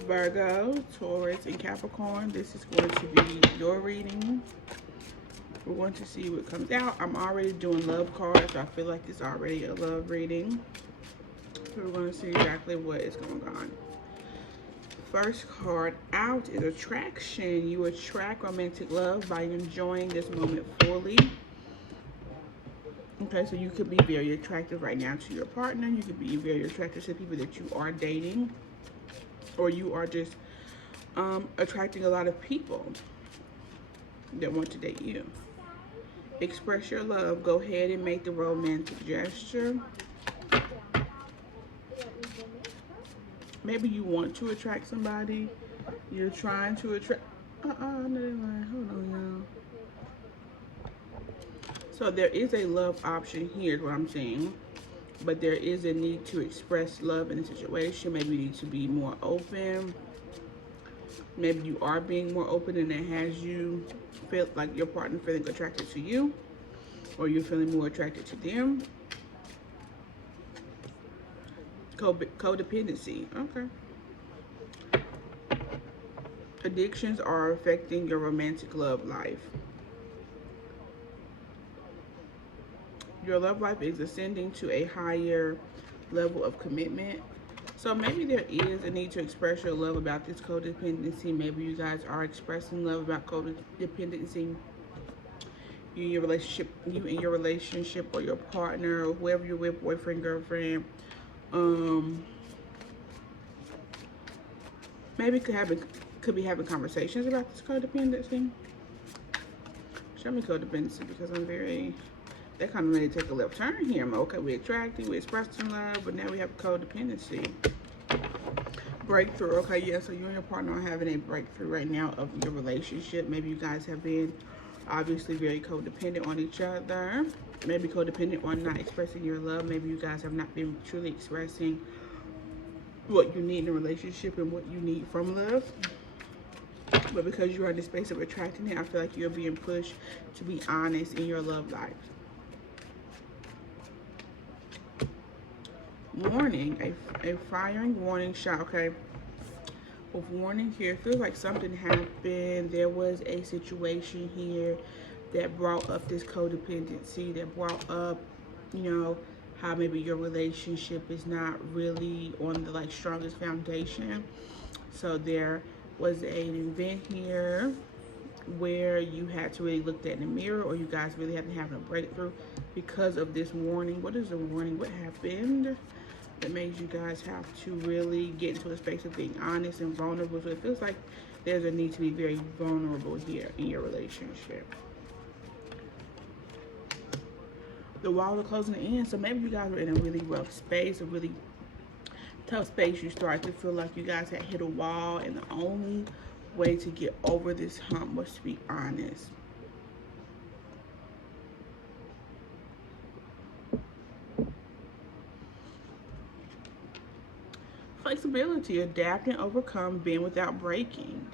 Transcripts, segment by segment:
Virgo, Taurus, and Capricorn. This is going to be your reading. We're going to see what comes out. I'm already doing love cards. So I feel like it's already a love reading. So we're going to see exactly what is going on. First card out is attraction. You attract romantic love by enjoying this moment fully. Okay, so you could be very attractive right now to your partner. You could be very attractive to people that you are dating, or you are just attracting a lot of people that want to date you. Express your love. Go ahead and make the romantic gesture. Maybe you want to attract somebody. You're trying to attract. I'm not lying. Hold on, y'all. So there is a love option here, is what I'm saying. But there is a need to express love in a situation. Maybe you need to be more open. Maybe you are being more open and it has you feel like your partner feeling attracted to you, or you're feeling more attracted to them. Codependency. Okay. Addictions are affecting your romantic love life. Your love life is ascending to a higher level of commitment. So maybe there is a need to express your love about this codependency. Maybe you guys are expressing love about codependency. You in your relationship, or your partner, or whoever you're with, boyfriend, girlfriend. Um, maybe could be having conversations about this codependency. Show me codependency because I'm very. That kind of made it take a left turn here. Okay, we're attracting, we're expressing love, but now we have codependency. Breakthrough. Okay, yeah, so you and your partner are having a breakthrough right now of your relationship. Maybe you guys have been obviously very codependent on each other. Maybe codependent on not expressing your love. Maybe you guys have not been truly expressing what you need in a relationship and what you need from love. But because you are in the space of attracting it, I feel like you're being pushed to be honest in your love life. Warning, a firing warning shot. Okay, with warning here, feels like something happened. There was a situation here that brought up this codependency, that brought up, you know, how maybe your relationship is not really on the like strongest foundation. So there was an event here where you had to really look at in the mirror, or you guys really had to have a breakthrough because of this warning. What is the warning? What happened that makes you guys have to really get into a space of being honest and vulnerable? So it feels like there's a need to be very vulnerable here in your relationship. The walls are closing in, so maybe you guys were in a really rough space, a really tough space. You start to feel like you guys had hit a wall, and the only way to get over this hump was to be honest. Flexibility, adapt and overcome, bend without breaking.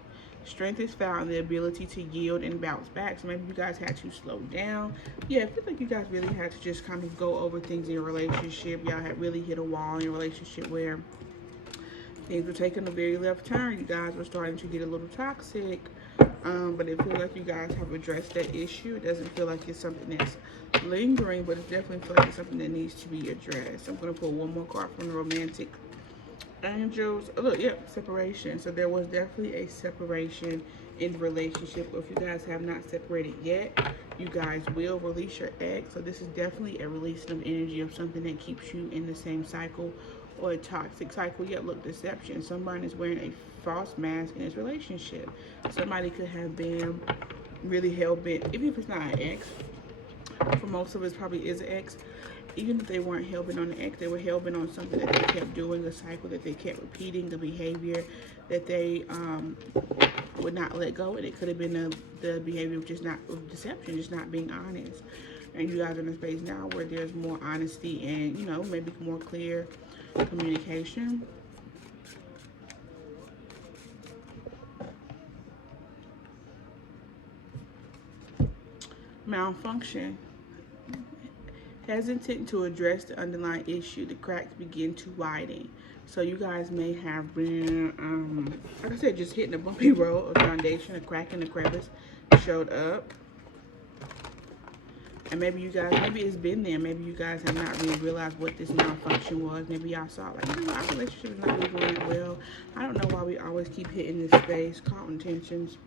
Strength is found in the ability to yield and bounce back. So maybe you guys had to slow down. Yeah, I feel like you guys really had to just kind of go over things in your relationship. Y'all had really hit a wall in your relationship where things were taking a very left turn. You guys were starting to get a little toxic. But it feels like you guys have addressed that issue. It doesn't feel like it's something that's lingering, but it definitely feels like it's something that needs to be addressed. I'm going to pull one more card from the romantic angels. Oh, look, yep, separation. So there was definitely a separation in the relationship. If you guys have not separated yet, you guys will release your ex. So this is definitely a releasing of energy of something that keeps you in the same cycle, or a toxic cycle. Yet look, deception. Someone is wearing a false mask in this relationship. Somebody could have been really hell-bent, even if it's not an ex. For most of us, probably is an ex. Even if they weren't hell-bent on the ex, they were hell-bent on something that they kept doing, a cycle that they kept repeating, the behavior that they would not let go. And it could have been the behavior of just not, of deception, just not being honest. And you guys are in a space now where there's more honesty and, you know, maybe more clear communication. Malfunction. Hesitant to address the underlying issue, the cracks begin to widen. So you guys may have been, like I said, just hitting a bumpy road. A foundation, a crack in the crevice showed up. And maybe you guys, maybe it's been there. Maybe you guys have not really realized what this malfunction was. Maybe y'all saw like, you know, our relationship is not really going that well. I don't know why we always keep hitting this space, caught in tensions.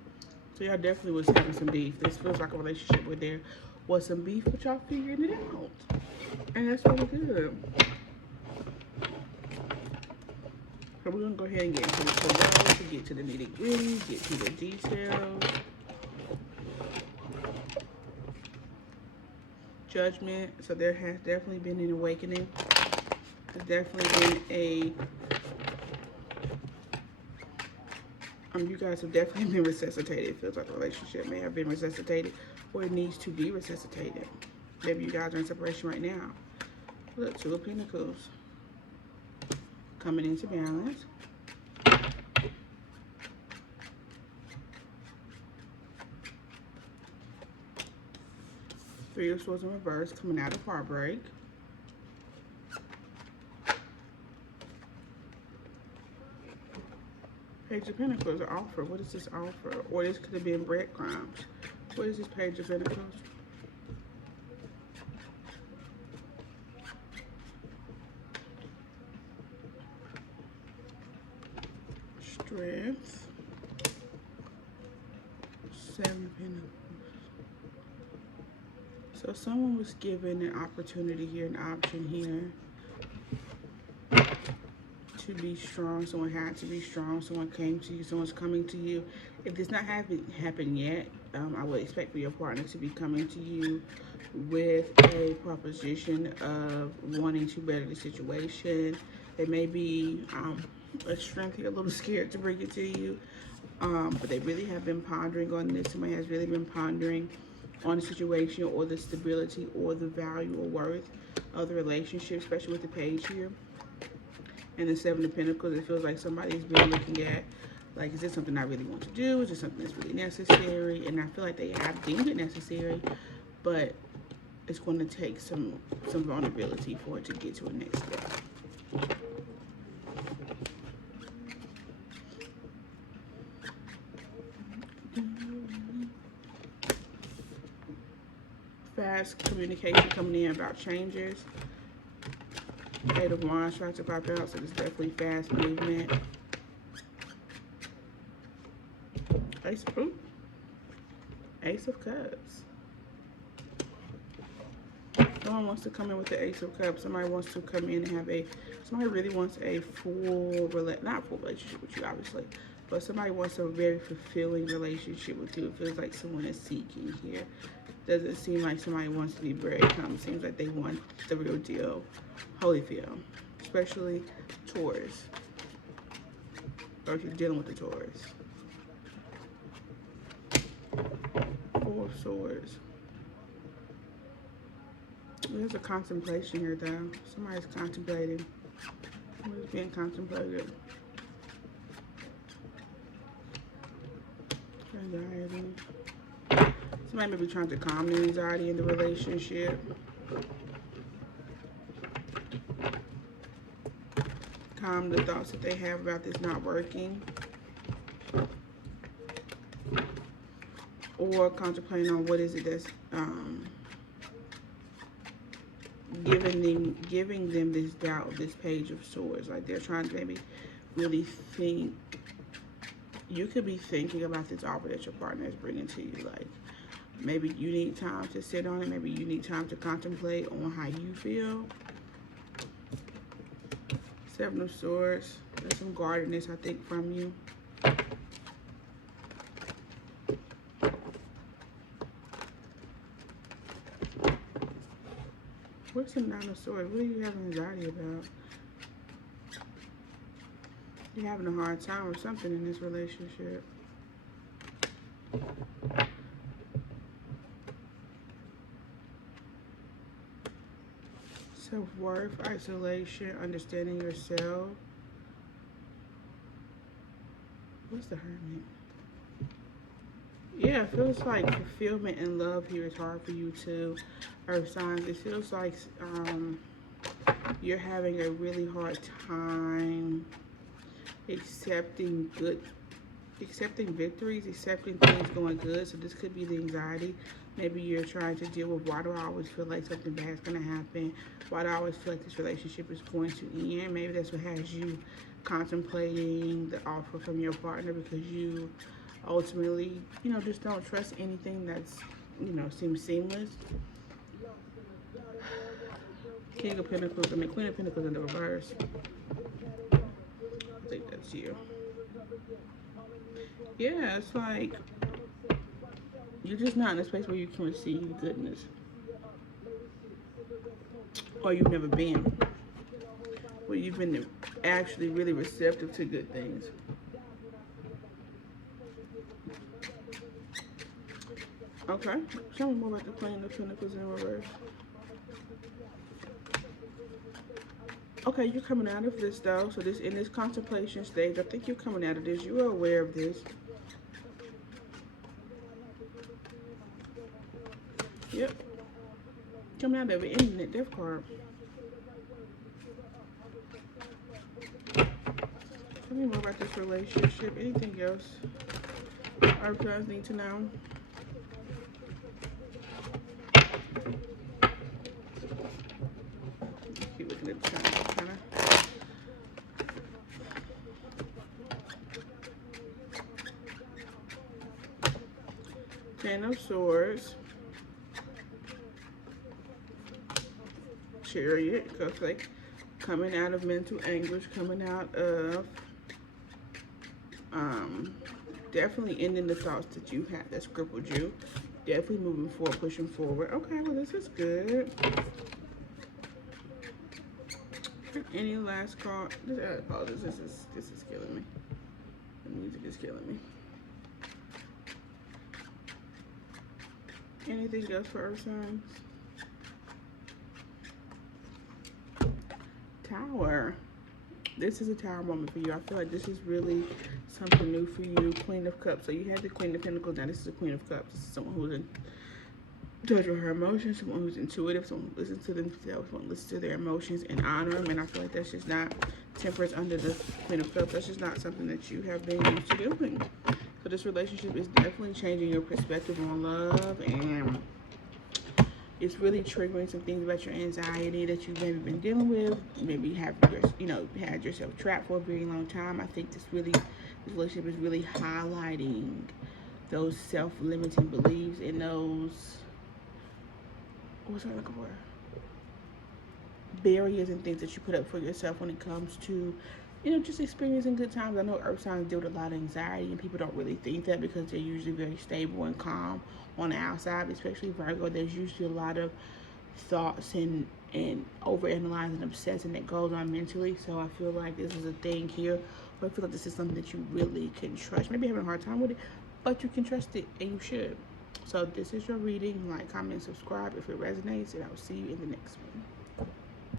So y'all definitely was having some beef. This feels like a relationship where there was some beef, but y'all figured it out. And that's really good. So we're gonna go ahead and get into the tarot, to get to the nitty gritty, get to the details. Judgment. So there has definitely been an awakening. There's definitely been a you guys have definitely been resuscitated. It feels like the relationship may have been resuscitated, or it needs to be resuscitated. Maybe you guys are in separation right now. Look, Two of Pentacles coming into balance. Three of Swords in reverse, coming out of heartbreak. Page of Pentacles, an offer. What is this offer? Or this could have been breadcrumbs. What is this Page of Pentacles? Strength. Seven of Pentacles. So someone was given an opportunity here, an option here to be strong. Someone had to be strong. Someone came to you. Someone's coming to you. If this not happened yet, I would expect for your partner to be coming to you with a proposition of wanting to better the situation. They may be a strength here, a little scared to bring it to you, but they really have been pondering on this. Somebody has really been pondering on the situation or the stability or the value or worth of the relationship, especially with the page here. And the Seven of Pentacles, it feels like somebody's been looking at, like, is this something I really want to do? Is this something that's really necessary? And I feel like they have deemed it necessary, but it's going to take some vulnerability for it to get to a next step. Fast communication coming in about changes. Eight of Wands tries to pop out, so it's definitely fast movement. Ace of Cups. Someone wants to come in with the Ace of Cups. Somebody wants to come in and have somebody really wants a not full relationship with you, obviously, but somebody wants a very fulfilling relationship with you. It feels like someone is seeking here. Doesn't seem like somebody wants to be breadcrumbs. Seems like they want the real deal. Holyfield, especially Taurus, or if you're dealing with the Taurus. Four of Swords. There's a contemplation here, though. Somebody's contemplating. What is being contemplated? Anxiety. Somebody may be trying to calm the anxiety in the relationship. Calm the thoughts that they have about this not working. Or contemplating on what is it that's giving them this doubt, this Page of Swords. Like they're trying to maybe really think. You could be thinking about this offer that your partner is bringing to you. Like maybe you need time to sit on it. Maybe you need time to contemplate on how you feel. Seven of Swords. There's some guardedness, I think, from you. What's the Nine of Swords? What are you having anxiety about? You're having a hard time or something in this relationship. Self-worth, isolation, understanding yourself. What's the Hermit? Yeah, it feels like fulfillment and love here is hard for you too. Earth signs. It feels like you're having a really hard time accepting victories, accepting things going good. So this could be the anxiety. Maybe you're trying to deal with, why do I always feel like something bad is going to happen? Why do I always feel like this relationship is going to end? Maybe that's what has you contemplating the offer from your partner, because you ultimately, just don't trust anything that's, seems seamless. King of Pentacles, Queen of Pentacles in the reverse. I think that's you. Yeah, it's like you're just not in a space where you can receive goodness. Or you've never been. Where you've been actually really receptive to good things. Okay, tell me more about the Queen of Pentacles in reverse. Okay, you're coming out of this though. So this, in this contemplation stage, I think you're coming out of this. You are aware of this. Yep. Coming out of it, ending it, death card. Tell me more about this relationship. Anything else our friends need to know? Keep looking at the time, kind of. Ten of Swords. Chariot, because like coming out of mental anguish, coming out of definitely ending the thoughts that you had that's crippled you. Definitely moving forward, pushing forward. Okay, well this is good. Any last call? Oh, this is killing me. The music is killing me. Anything else for Earth signs? Tower. This is a tower moment for you. I feel like this is really something new for you. Queen of Cups. So you had the Queen of Pentacles. Now this is the Queen of Cups. This is someone who's in touch with her emotions, someone who's intuitive, someone who listens to themselves, someone who listens to their emotions and honor them. And I feel like that's just not Temperance under the Queen of Cups. That's just not something that you have been used to doing. So this relationship is definitely changing your perspective on love, and it's really triggering some things about your anxiety that you've maybe been dealing with. Maybe have had yourself trapped for a very long time. I think this relationship is really highlighting those self-limiting beliefs and those, what's I looking for? Barriers and things that you put up for yourself when it comes to, just experiencing good times. I know Earth signs deal with a lot of anxiety, and people don't really think that because they're usually very stable and calm on the outside, especially Virgo. There's usually a lot of thoughts and overanalyzing and obsessing that goes on mentally. So I feel like this is a thing here where I feel like this is something that you really can trust. Maybe having a hard time with it, but you can trust it, and you should. So this is your reading. Like, comment, subscribe if it resonates, and I will see you in the next one.